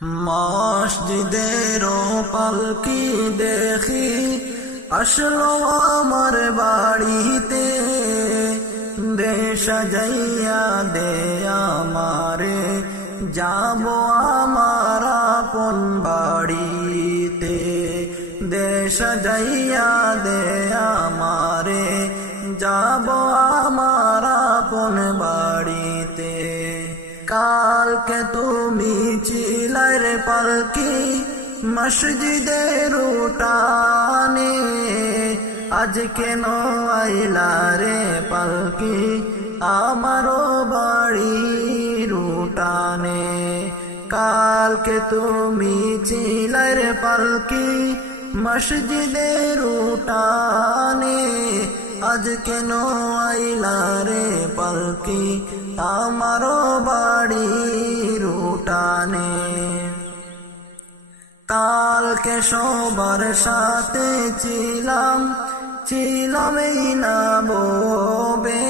মসজিদের পালকি দেখি আসলো আমার বাড়িতে, দে সাজাইয়া দে আমারে, যাব আমার আপন বাড়িতে। দে সাজাইয়া দে আমারে, যাব আমার আপন বাড়িতে। কালকে তুমি ছিলের পালকি মসজিদের উঠানে, আজ কেন আইলা রে পালকি আমারো বাড়ির উঠানে। কালকে তুমি ছিলের পালকি মসজিদের উঠানে, আজ কেন আইলা রে পালকি আমারো বাড়ির উঠানে। কালকে সবার সাথে ছিলাম এই না ববে,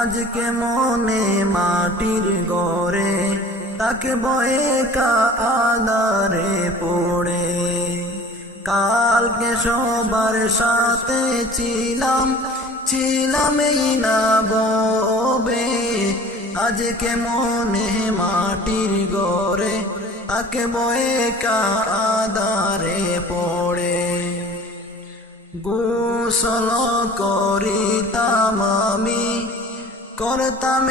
আজকে মনে মাটির ঘরে তাকে বয়ে আধারে পড়ে। কালকে সবার সাথে ছিলাম এই না ববে, আজকে মনে মাটির ঘরে তাকে বয়ে আধারে পড়ে। গোসল করিতাম আমি, করতাম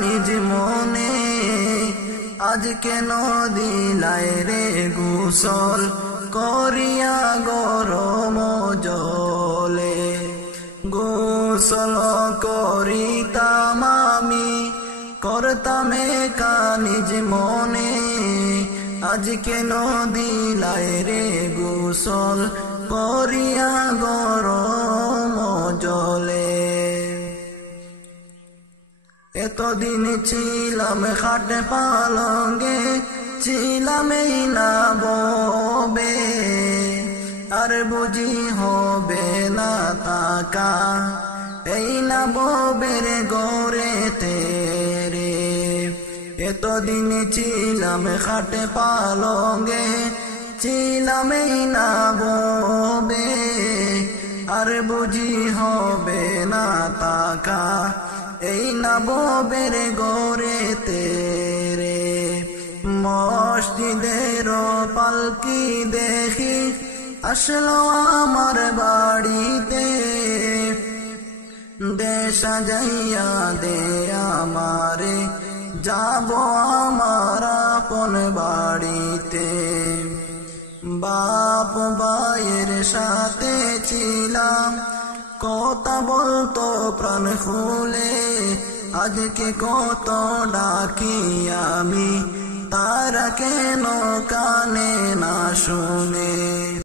নিজ মনে, আজ কেন দিলাই রে গোসল করিয়া গরম জলে। গোসল করিতাম আমি, করতাম নিজ মনে, আজ কেন দিলাই রে গোসল করিয়া গরম জলে। এতদিন ছিলাম খাটে পালঙ্গে, ছিলাম এই না ববে, আর বুঝি হবে না তাকা এই না ববের গড়ে তেরে। এতদিন ছিলাম খাটে পালঙ্গে, ছিলাম এই না ববে, আর বুঝি হবে না তাকা এই না ববের গড়ে তেরে। মসজিদের পালকি দেখি আসলো আমার বাড়িতে, দে সাজাইয়া দে আমারে, যাব আমার আপন বাড়িতে। বাপ ভাইয়ের সাথে ছিলাম, কথা বলতো প্রাণ খুলে, আজকে কত ডাকি আমি, তারা কেন কানে না শুনে।